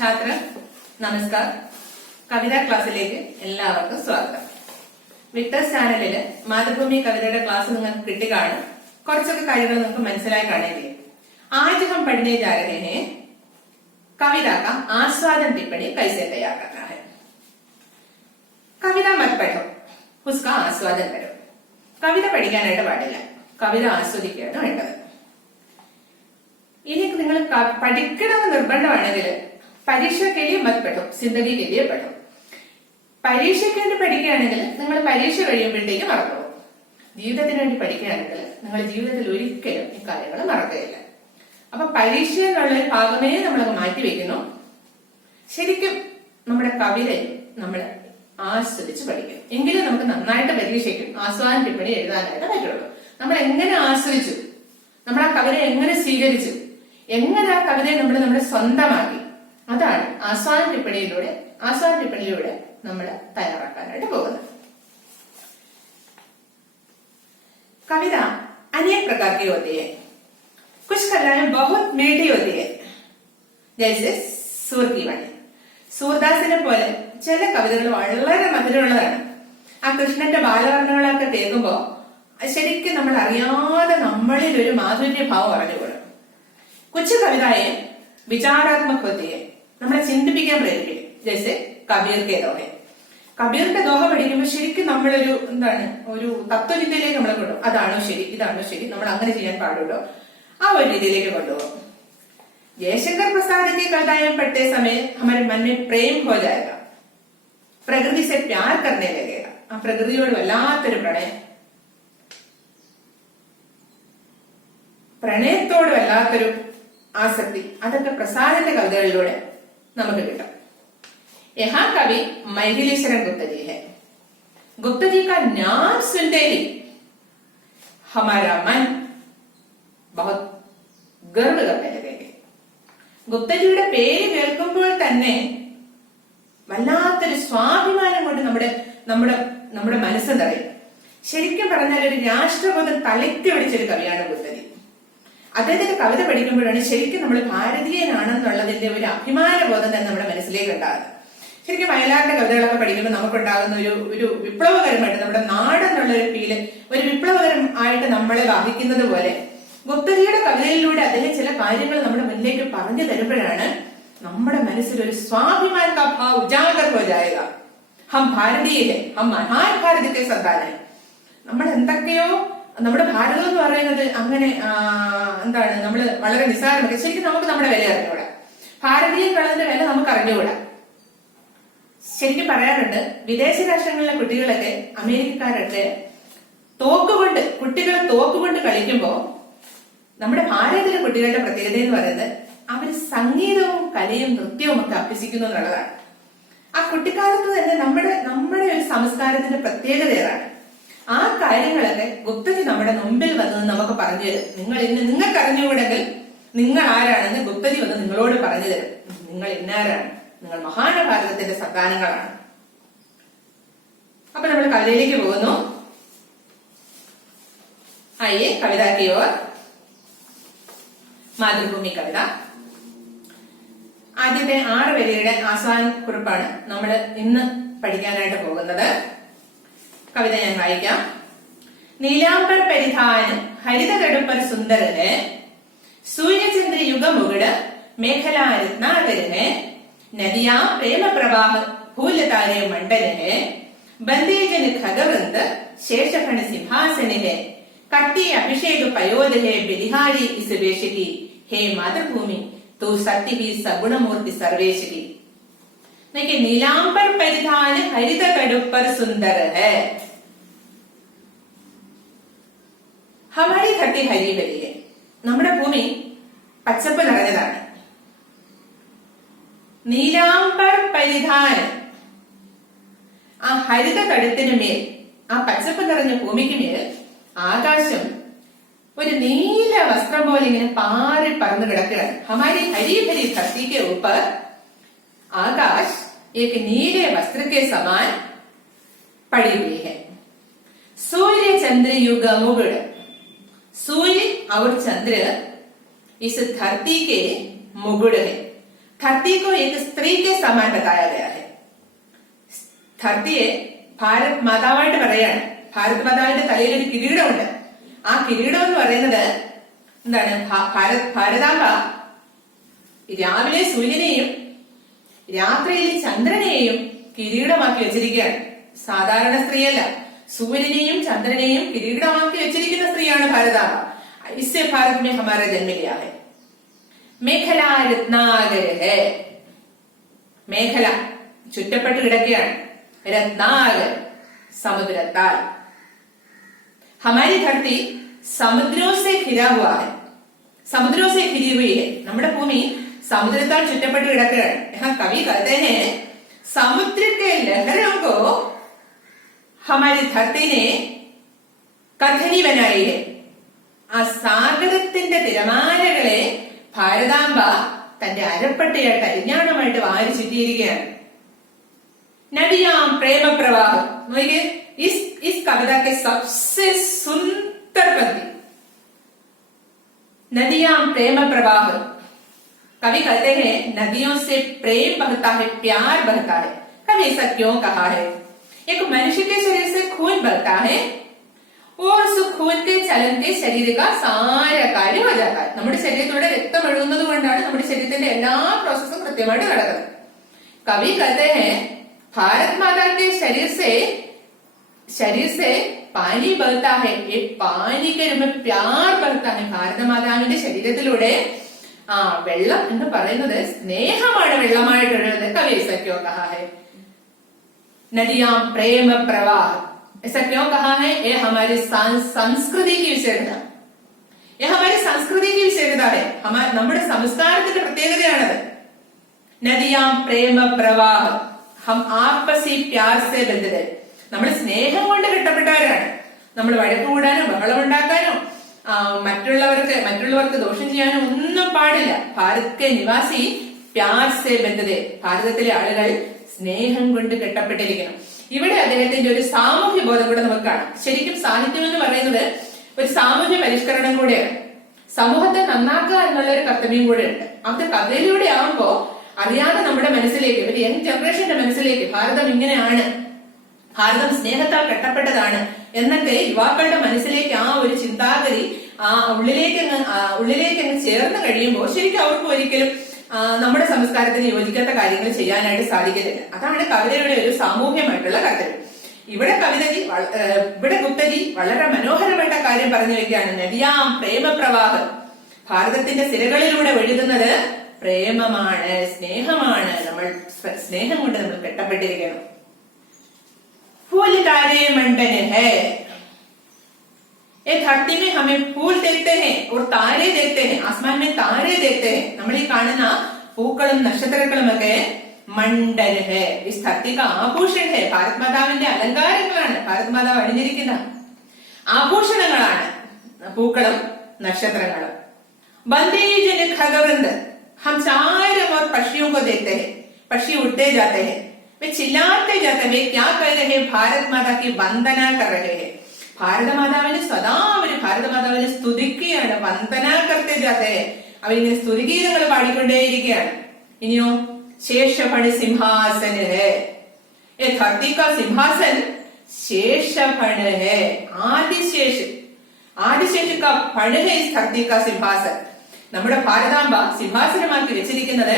ഛാത്ര നമസ്കാർ. കവിതാ ക്ലാസ്സിലേക്ക് എല്ലാവർക്കും സ്വാഗതം. വിക്ടേഴ്സ് ചാനലില് മാതൃഭൂമി കവിതയുടെ ക്ലാസ് നിങ്ങൾക്ക് കിട്ടിക്കാണും. കുറച്ചൊക്കെ കാര്യങ്ങൾ നിങ്ങൾക്ക് മനസ്സിലായി കാണേണ്ടി. आज हम पढ़ने जा रहे हैं कविता का आस्वादन टिप्पणी कैसे तैयार करना है. कविता मत पढ़ो, उसका आस्वादन करो. കവിത പഠിക്കാനായിട്ട് പാടില്ല, കവിത ആസ്വദിക്കുകയാണ് വേണ്ടത്. ഇനി നിങ്ങൾ പഠിക്കണമെന്ന് നിർബന്ധമാണെങ്കിൽ പരീക്ഷയ്ക്ക് लिए मत पढ़ो, जिंदगी के लिए पढ़ो. പരീക്ഷയ്ക്ക് വേണ്ടി പഠിക്കുകയാണെങ്കിൽ നിങ്ങൾ പരീക്ഷ കഴിയുമ്പോഴത്തേക്ക് മറന്നു. ജീവിതത്തിന് വേണ്ടി പഠിക്കുകയാണെങ്കിൽ നിങ്ങൾ ജീവിതത്തിൽ ഒരിക്കലും ഈ കാര്യങ്ങൾ മറക്കുകയില്ല. അപ്പൊ പരീക്ഷ എന്നുള്ള ഒരു ഭാഗമേ നമ്മളൊക്കെ മാറ്റിവെക്കുന്നു. ശരിക്കും നമ്മുടെ കവിതയെ നമ്മൾ ആസ്വദിച്ച് പഠിക്കും, എങ്കിലും നമുക്ക് നന്നായിട്ട് പരീക്ഷയ്ക്കും ആസ്വാദന ടിപ്പണി എഴുതാനായിട്ട് പറ്റുള്ളൂ. നമ്മൾ എങ്ങനെ ആസ്വദിച്ചു, നമ്മൾ ആ കവിത എങ്ങനെ സ്വീകരിച്ചു, എങ്ങനെ ആ കവിതയെ നമ്മൾ നമ്മുടെ സ്വന്തമാക്കി, അതാണ് ആസ്വാദന ടിപ്പണിയിലൂടെ നമ്മൾ തയ്യാറാക്കാനായിട്ട് പോകുന്നത്. कविता अनेक प्रकार की होती है. कुछ कविताएं बहुत मीठी होती है, जैसे सूर की वाणी. സൂർദാസിനെ പോലെ ചില കവിതകൾ വളരെ മധുരമുള്ളതാണ്. ആ കൃഷ്ണന്റെ ബാലവർണ്ണങ്ങളൊക്കെ കേൾക്കുമ്പോ ശരിക്കും നമ്മൾ അറിയാതെ നമ്മളിൽ ഒരു മാധുര്യഭാവം അറിഞ്ഞുകൊള്ളും. കൊച്ചു കവിതായെ വിചാരാത്മക ഹോത്തിയെ നമ്മളെ ചിന്തിപ്പിക്കാൻ പ്രേരിപ്പിക്കും. ജैसे കബീർ കെ ദോഹ. കബീറിന്റെ ദോഹ പഠിക്കുമ്പോൾ ശരിക്കും നമ്മളൊരു ഒരു തത്വചിന്തയിലേക്ക് നമ്മളെ കൊണ്ടുപോകും. അതാണോ ശരി, ഇതാണോ ശരി, നമ്മൾ അങ്ങനെ ചെയ്യാൻ പാടുള്ളൂ, ആ ഒരു രീതിയിലേക്ക് കൊണ്ടുപോകും. जयशंकर प्रसाद की कविताएं पढ़ते समय हमारे मन में प्रेम हो जाएगा, प्रकृति से प्यार करने लगेगा. ആ പ്രകൃതിയോട് വല്ലാത്തൊരു പ്രണയത്തോട് വല്ലാത്തൊരു ആസക്തി, അതൊക്കെ പ്രസാദിന്റെ കവിതകളിലൂടെ നമുക്ക് കിട്ടും. यहाँ कवि मैथिलीशरण गुप्ता जी है. गुप्ता जी का नाम सुनते ही हमारा मन बहुत गर्व करने लगेगा. ഗുപ്തജിയുടെ പേര് കേൾക്കുമ്പോൾ തന്നെ വല്ലാത്തൊരു സ്വാഭിമാനം കൊണ്ട് നമ്മുടെ മനസ്സ് നിറയും. ശരിക്കും പറഞ്ഞാൽ ഒരു രാഷ്ട്രബോധം തലയ്ക്ക് പിടിച്ചൊരു കവിയാണ് ഗുപ്തജി. അദ്ദേഹത്തിന്റെ കവിത പഠിക്കുമ്പോഴാണ് ശരിക്കും നമ്മൾ ഭാരതീയനാണെന്നുള്ളതിന്റെ ഒരു അഭിമാനബോധം തന്നെ നമ്മുടെ മനസ്സിലേക്ക് ഉണ്ടാകുന്നത്. ശരിക്കും വയലാറിന്റെ കവിതകളൊക്കെ പഠിക്കുമ്പോൾ നമുക്കുണ്ടാകുന്ന ഒരു വിപ്ലവകരമായിട്ട് നമ്മുടെ നാടെന്നുള്ള ഒരു ഫീല്, ഒരു വിപ്ലവകരം ആയിട്ട് നമ്മളെ വഹിക്കുന്നത് പോലെ ഗുപ്തജിയുടെ കവിതയിലൂടെ അദ്ദേഹം ചില കാര്യങ്ങൾ നമ്മുടെ മുന്നിലേക്ക് പറഞ്ഞു തരുമ്പോഴാണ് നമ്മുടെ മനസ്സിൽ ഒരു സ്വാഭിമാൻ കാ ഭാവ് ഉജാഗർ ഹോ ജായേഗ. ഹം ഭാരതീയ ഹെ, ഹം മഹാൻ ഭാരതത്തെ സന്താന. നമ്മൾ എന്തൊക്കെയോ നമ്മുടെ ഭാരതം എന്ന് പറയുന്നത് അങ്ങനെ നമ്മൾ വളരെ നിസ്സാരമൊക്കെ. ശരിക്കും നമുക്ക് നമ്മുടെ വില അറിഞ്ഞുകൂടാ, ഭാരതീയ കളത്തിന്റെ വില നമുക്ക് അറിഞ്ഞുകൂടാ. ശരിക്കും പറയാറുണ്ട്, വിദേശ രാഷ്ട്രങ്ങളിലെ കുട്ടികളൊക്കെ അമേരിക്കക്കാരൊക്കെ കുട്ടികൾ തോക്കുകൊണ്ട് കളിക്കുമ്പോ നമ്മുടെ ഭാരതത്തിലെ കുട്ടികളുടെ പ്രത്യേകത എന്ന് പറയുന്നത് അവര് സംഗീതവും കലയും നൃത്യവും ഒക്കെ അഭ്യസിക്കുന്നു എന്നുള്ളതാണ്. ആ കുട്ടിക്കാലത്ത് തന്നെ നമ്മുടെ ഒരു സംസ്കാരത്തിന്റെ പ്രത്യേകത ഏതാണ്. ആ കാര്യങ്ങളൊക്കെ ഗുപ്തജി നമ്മുടെ മുമ്പിൽ വന്നത് നമുക്ക് പറഞ്ഞു തരും. നിങ്ങൾക്ക് അറിഞ്ഞുകൂടെങ്കിൽ നിങ്ങൾ ആരാണെന്ന് ഗുപ്തജി വന്ന് നിങ്ങളോട് പറഞ്ഞു തരും. നിങ്ങൾ ഇന്നാരാണ്, നിങ്ങൾ മഹാഭാരതത്തിന്റെ സന്താനങ്ങളാണ്. അപ്പൊ നമ്മൾ കവിതയിലേക്ക് പോകുന്നു. ആയേ കവിത की ओर. മാതൃഭൂമി കവിത. ആദ്യത്തെ 6 വരിയുടെ ആസ്വാദന കുറിപ്പാണ് നമ്മൾ ഇന്ന് പഠിക്കാനായിട്ട് പോകുന്നത്. കവിത ഞാൻ വായിക്കാം. നീലാംബർ പരിധാൻ ഹരിത കടുപ്പർ സുന്ദര है, सूर्यचंद्र युग मुगड़ मेखला रत्नाकर है, नदियां प्रेम प्रवाह फूल तारे मंडल है, बंदेजन खगवृंद शेषखण सिंहासन है, कट्टी अभिषेक पयोध है बिलिहारी इस वेश की, हे मातृभूमि तू सत्य ही सगुण मूर्ति सर्वेश की. देखिए, नीलांबर परिधान हरित कड़ुपर सुंदर है. हमारी धरती हरी भरी है, നമ്മുടെ ഭൂമി പച്ചപ്പ് നിറഞ്ഞതാണ്. നീലാംബർ പരിധാൻ, ആ ഹരിത കടുത്തിന് മേൽ, ആ പച്ചപ്പ് നിറഞ്ഞ ഭൂമിക്ക് മേൽ ആകാശം ഒരു നീല വസ്ത്രം പോലെ ഇങ്ങനെ പാറി പറന്ന് കിടക്കുകയാണ്. ഹമാരി ഹരി ഭരി ധർത്തി के ऊपर आकाश एक नीले वस्त्र के समान पड़ी हुई है. सूर्य चंद्र युग मुगड़, सूर्य और चंद्र इस धरती के मुगड़ है. धरती को एक स्त्री के समान बताया गया है. ധർത്തിയെ ഭാരത് മാതാവായിട്ട് പറയാണ്. ഭാരത് മാതാവിന്റെ തലയിൽ ഒരു കിരീടമുണ്ട്. ആ കിരീടം എന്ന് പറയുന്നത് എന്താണ്? ഭാരതാംബ രാവിലെ സൂര്യനെയും രാത്രിയിൽ ചന്ദ്രനെയും കിരീടമാക്കി വെച്ചിരിക്കുകയാണ്. സാധാരണ സ്ത്രീയല്ല, സൂര്യനെയും ചന്ദ്രനെയും കിരീടമാക്കി വെച്ചിരിക്കുന്ന സ്ത്രീയാണ് ഭാരതാംബ. ഇസ്സെ ഭാരത് മേ ഹമാരാ ജന്മ ലിയാ ഹൈ. മേഖല രത്നാകര ഹൈ. മേഖല ചുറ്റപ്പെട്ട് കിടക്കുകയാണ്. രത്നാകർ സമുദ്രത്താൽ. हमारी धरती समुद्रों से घिरा हुआ है. समुद्रों से घिरी हुई है. നമ്മുടെ ഭൂമി സമുദ്രത്താൽ ചുറ്റപ്പെട്ട് കിടക്കുകയാണ്. यहाँ कवि कहते हैं समुद्र के लहरों को हमारी धरती ने കഥനി बनाई है. ആ സാഗരത്തിന്റെ തിരമാലകളെ ഭാരതാംബ തന്റെ അരപ്പട്ടയായിട്ട് അരിഞ്ഞാണമായിട്ട് വാരി ചുറ്റിയിരിക്കുകയാണ്. नदियां प्रेम प्रवाह. देखिए इस कविता के सबसे सुंदर पंक्ति, नदियां प्रेम प्रवाह. कवि कहते हैं नदियों से प्रेम बहता है, प्यार बहता है. कभी ऐसा क्यों कहा है? एक मनुष्य के शरीर से खून बहता है और उस खून के चलन के शरीर का सारा कार्य हो जाता है. നമ്മുടെ ശരീരത്തിലൂടെ രക്തം ഒഴുകുന്നത് കൊണ്ടാണ് നമ്മുടെ ശരീരത്തിന്റെ എല്ലാ പ്രോസസ്സും കൃത്യമായിട്ട് നടക്കുന്നത്. कवि कहते हैं भारत माता के शरीर से पानी बहता है. ये पानी के रूप में प्यार बहता है. ഭാരത മാതാവിന്റെ ശരീരത്തിലൂടെ വെള്ളം എന്ന് പറയുന്നത് സ്നേഹമാണ് വെള്ളമായിട്ട് ഒഴുകുന്നത്. कवि ऐसा क्यों कहा है? नदियां प्रेम प्रवाह. ऐसा क्यों कहा है? ये हमारी संस्कृति की विशेषता. ये हमारी संस्कृति की विशेषता है. നമ്മുടെ സംസ്കാരത്തിന്റെ പ്രത്യേകതയാണത്. नदियां प्रेम प्रवाह. हम आपसी प्यार से बंधे. നമ്മൾ സ്നേഹം കൊണ്ട് കെട്ടപ്പെട്ടവരാണ്. നമ്മൾ വഴക്ക് കൂടാനോ ബഹളം ഉണ്ടാക്കാനോ മറ്റുള്ളവർക്ക് ദോഷം ചെയ്യാനോ ഒന്നും പാടില്ല. ഭാരത് നിവാസി പ്യാർ സേ ബന്ധതെ. ഭാരതത്തിലെ ആളുകൾ സ്നേഹം കൊണ്ട് കെട്ടപ്പെട്ടിരിക്കണം. ഇവിടെ അദ്ദേഹത്തിന്റെ ഒരു സാമൂഹ്യ ബോധം കൂടെ നമുക്ക് കാണാം. ശരിക്കും സാഹിത്യം എന്ന് പറയുന്നത് ഒരു സാമൂഹ്യ പരിഷ്കരണം കൂടെയാണ്. സമൂഹത്തെ നന്നാക്കുക എന്നുള്ള ഒരു കർത്തവ്യം കൂടെയുണ്ട്. അത് കഥയിലൂടെ ആവുമ്പോ അറിയാതെ നമ്മുടെ മനസ്സിലേക്ക്, ഒരു യങ് ജനറേഷന്റെ മനസ്സിലേക്ക് ഭാരതം ഇങ്ങനെയാണ്, ഭാരതം സ്നേഹത്താൽ കെട്ടപ്പെട്ടതാണ് എന്നൊക്കെ യുവാക്കളുടെ മനസ്സിലേക്ക് ആ ഒരു ചിന്താഗതി ഉള്ളിലേക്ക് അങ്ങ് ചേർന്ന് കഴിയുമ്പോൾ ശരിക്കും അവർക്ക് ഒരിക്കലും നമ്മുടെ സംസ്കാരത്തിന് യോജിക്കാത്ത കാര്യങ്ങൾ ചെയ്യാനായിട്ട് സാധിക്കുന്നില്ല. അതാണ് കവിതയുടെ ഒരു സാമൂഹ്യമായിട്ടുള്ള കർത്തവ്യം. ഇവിടെ ഗുപ്തജി വളരെ മനോഹരമായിട്ട് കാര്യം പറഞ്ഞു വെക്കുകയാണ്. നദിയാം പ്രേമപ്രവാഹം. ഭാരതത്തിന്റെ സിരകളിലൂടെ ഒഴുകുന്നത് പ്രേമമാണ്, സ്നേഹമാണ്. നമ്മൾ സ്നേഹം കൊണ്ട് നമ്മൾ കെട്ടപ്പെട്ടിരിക്കണം. फूल तारे मंडन है. ये धरती में हमें फूल देखते हैं और तारे देखते हैं. आसमान में तारे देखते हैं. നമ്മൾ ഈ കാണുന്ന പൂക്കളും നക്ഷത്രങ്ങളും ഒക്കെ മണ്ഡൻ ഹെ. ഈ ധർത്തി കാ ആഭൂഷൺ ഹെ. ഭാരത് മാതാവിന്റെ അലങ്കാരങ്ങളാണ്. ഭാരത് മാതാവ് അണിഞ്ഞിരിക്കുന്ന ആഭൂഷണങ്ങളാണ് പൂക്കളും നക്ഷത്രങ്ങളും. बंदे जन खगवृंद. हम चारों ओर पक्षियों को देखते हैं. पक्षी उड़ते जाते हैं. वे चिल्लाते जाते हैं. वे क्या कर रहे हैं? भारत माता की वंदना कर रहे हैं. ഭാരത മാതാവിനെ സദാ അവര് ഭാരത മാതാവിനെ സ്തുതിക്കുകയാണ്. വന്ദന करते जाते हैं. അവരിങ്ങനെ സ്തുതിഗീതങ്ങൾ പാടിക്കൊണ്ടേയിരിക്കുകയാണ്. ഇനിയോ ശേഷഫണ സിംഹാസന ഹെ. ये धरती का सिंहासन शेषफण है. आदिशेष का फण है इस धरती का सिंहासन. നമ്മുടെ ഭാരതാംബ സിംഹാസനമാക്കി വെച്ചിരിക്കുന്നത്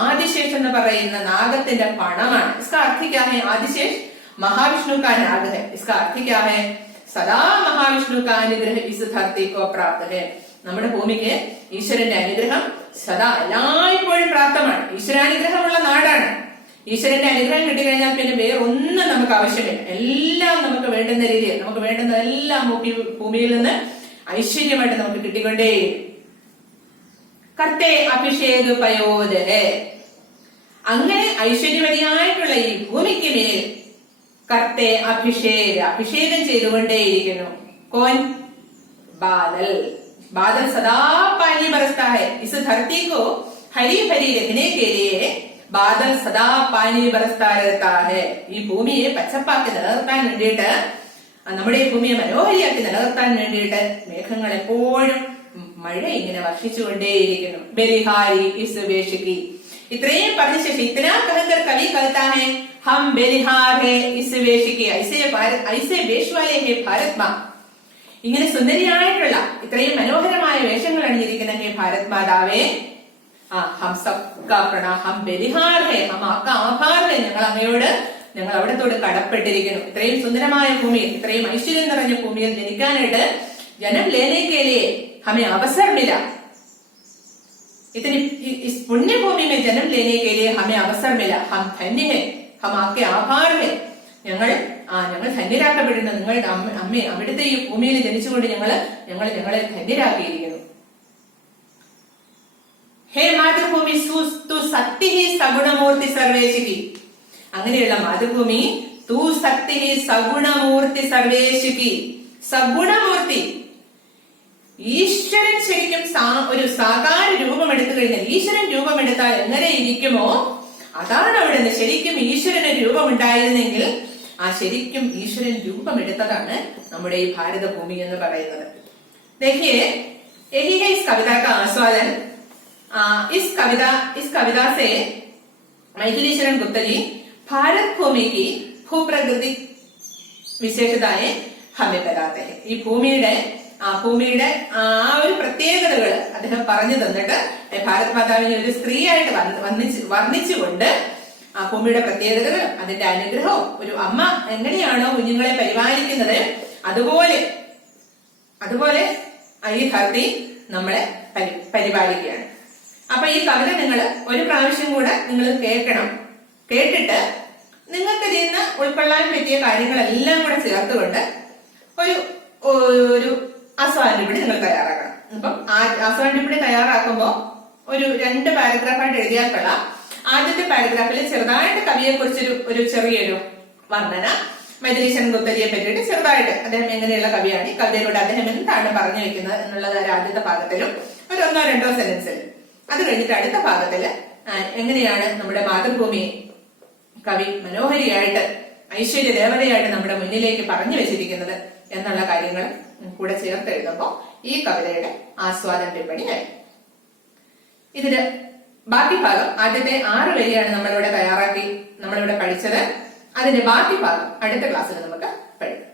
आदिशेष എന്ന് പറയുന്ന നാഗത്തിന്റെ പണമാണ്. इसका अर्थ क्या है? आदिशेष महाविष्णु का नाग है. इसका अर्थ क्या है? सदा महाविष्णु का अनुग्रह इस धरती को प्राप्त है. നമ്മുടെ ഭൂമിക്ക് ഈശ്വരന്റെ അനുഗ്രഹം സദാ എല്ലായ്പ്പോഴും പ്രാപ്തമാണ്. ഈശ്വരാനുഗ്രഹമുള്ള നാടാണ്. ഈശ്വരന്റെ അനുഗ്രഹം കിട്ടിക്കഴിഞ്ഞാൽ പിന്നെ വേറൊന്നും നമുക്ക് ആവശ്യമില്ല. എല്ലാം നമുക്ക് വേണ്ടുന്ന രീതിയിൽ, നമുക്ക് വേണ്ടുന്നതെല്ലാം ഭൂമിയിൽ നിന്ന് ഐശ്വര്യമായിട്ട് നമുക്ക് കിട്ടിക്കൊണ്ടേയിരിക്കും. കർത്തേ അഭിഷേക് പയോദ് ഹെ. അങ്ങനെ ഐശ്വര്യവതിയായിട്ടുള്ള ഈ ഭൂമിക്ക് മേൽ കർത്തേ അഭിഷേകം ചെയ്തുകൊണ്ടേയിരിക്കുന്നു. കോൻ? ബാദൽ. बादल सदा पानी बरसता है. इस धरती को हरी भरी रखने के लिए बादल सदा पानी बरसता रहता है. ഈ ഭൂമിയെ പച്ചപ്പാക്കി നിലനിർത്താൻ വേണ്ടിയിട്ട്, നമ്മുടെ ഈ ഭൂമിയെ മനോഹരിയാക്കി നിലനിർത്താൻ വേണ്ടിയിട്ട് മേഘങ്ങൾ എപ്പോഴും മഴ ഇങ്ങനെ വർഷിച്ചുകൊണ്ടേയിരിക്കുന്നു. ബലിഹാരി ഇസ് വേഷിക്കി. ഇത്രയും പറഞ്ഞ ശേഷം ഇത്തനാ कहकर कवि कहता है हम बेलिहार है इस वेश के ऐसे वेश वाले है भारत माँ. ഇങ്ങനെ സുന്ദരിയായിട്ടുള്ള ഇത്രയും മനോഹരമായ വേഷങ്ങൾ അണിഞ്ഞിരിക്കുന്ന ഹേ ഭാരത് മാതാവേ, ഹം സബ്കാ പ്രണാം, ഹം ബലിഹാർ ഹേ, ഹം ആപ്കാ ആഭാർ ഹേ, ഞങ്ങൾ അവിടത്തോട് കടപ്പെട്ടിരിക്കുന്നു. ഇത്രയും സുന്ദരമായ ഭൂമിയിൽ, ഇത്രയും ഐശ്വര്യം നിറഞ്ഞ ഭൂമിയിൽ ജനിക്കാനായിട്ട് ജനം ലേനെ കെ ലിയെ ഹമേ അവസർ മില. इतनी इस पुण्य भूमि में जन्म लेने के लिए हमें अवसर मिला. हम धन्य है, हम आपके आभार है. ഞങ്ങൾ ധന്യരാക്കപ്പെടുന്ന നിങ്ങളുടെ അമ്മ അവിടുത്തെ ഈ ഭൂമിയിൽ ജനിച്ചുകൊണ്ട് ഞങ്ങളെ ധന്യരാക്കിയിരിക്കുന്നു. ഹേ മാതൃഭൂമി തു സത്യ ഹി സഗുണമൂർത്തി സർവേശികി. അങ്ങനെയുള്ള മാതൃഭൂമി തു സത്യ ഹി സഗുണമൂർത്തി സർവേശികി. സഗുണമൂർത്തി, ഈശ്വരൻ ശരിക്കും ഒരു സാകാര രൂപം എടുത്തു കഴിഞ്ഞാൽ, ഈശ്വരൻ രൂപമെടുത്താൽ എങ്ങനെ ഇരിക്കുമോ അതാണ് അവിടുന്ന്. ശരിക്കും ഈശ്വരന് രൂപമുണ്ടായിരുന്നെങ്കിൽ ശരിക്കും ഈശ്വരൻ രൂപമെടുത്തതാണ് നമ്മുടെ ഈ ഭാരതഭൂമി എന്ന് പറയുന്നത്. देखिए यही है इस कविता का आस्वादन. इस कविता से मैथिलीशरण गुप्ता जी भारत भूमि की भूप्रकृति विशेषताएं हमें बताते हैं. ഈ ഭൂമിയുടെ ഒരു പ്രത്യേകതകൾ അദ്ദേഹം പറഞ്ഞു തന്നിട്ട് ഭാരത് മാതാവിനെ ഒരു സ്ത്രീയായിട്ട് വർണ്ണിച്ചുകൊണ്ട് ആ ഭൂമിയുടെ പ്രത്യേകതകളും അതിന്റെ അനുഗ്രഹവും ഒരു അമ്മ എങ്ങനെയാണോ കുഞ്ഞുങ്ങളെ പരിപാലിക്കുന്നത് അതുപോലെ ഈ ധർത്തി നമ്മളെ പരിപാലിക്കുകയാണ്. അപ്പൊ ഈ കവിത നിങ്ങൾ ഒരു പ്രാവശ്യം കൂടെ നിങ്ങൾ കേൾക്കണം. കേട്ടിട്ട് നിങ്ങൾക്ക് ഇതിൽ നിന്ന് ഉൾക്കൊള്ളാൻ പറ്റിയ കാര്യങ്ങളെല്ലാം കൂടെ ചേർത്തുകൊണ്ട് ഒരു ആസ്വാദനപ്പിടി നിങ്ങൾ തയ്യാറാക്കണം. അപ്പം ആസ്വാദനപ്പിടി തയ്യാറാക്കുമ്പോ ഒരു 2 പാരഗ്രാഫായിട്ട് എഴുതിയാൽ കൊള്ളാം. ആദ്യത്തെ പാരഗ്രാഫിൽ ചെറുതായിട്ട് കവിയെ കുറിച്ചൊരു ചെറിയൊരു വർണ്ണന, മൈഥിലീശരൺ ഗുപ്തജിയെ പറ്റിയിട്ട് ചെറുതായിട്ട് അദ്ദേഹം എങ്ങനെയുള്ള കവിയാണ്, ഈ കവിതയിലൂടെ അദ്ദേഹം എന്താണ് പറഞ്ഞു വെക്കുന്നത് എന്നുള്ളത് ആദ്യത്തെ ഭാഗത്തിലും ഒരു 1-2 സെന്റൻസിൽ. അത് കഴിഞ്ഞിട്ട് അടുത്ത ഭാഗത്തില് എങ്ങനെയാണ് നമ്മുടെ മാതൃഭൂമിയെ കവി മനോഹരിയായിട്ട് ഐശ്വര്യ ദേവതയായിട്ട് നമ്മുടെ മുന്നിലേക്ക് പറഞ്ഞു വെച്ചിരിക്കുന്നത് എന്നുള്ള കാര്യങ്ങൾ കൂടെ ചേർത്ത് എഴുതുമ്പോ ഈ കവിതയുടെ ആസ്വാദന ടിപ്പണിയായി. ഇതില് ബാക്കി ഭാഗം ആദ്യത്തെ 6 വരിയാണ് നമ്മളിവിടെ പഠിച്ചത്. അതിന്റെ ബാക്കി ഭാഗം അടുത്ത ക്ലാസ്സിൽ നമുക്ക് പഠിക്കാം.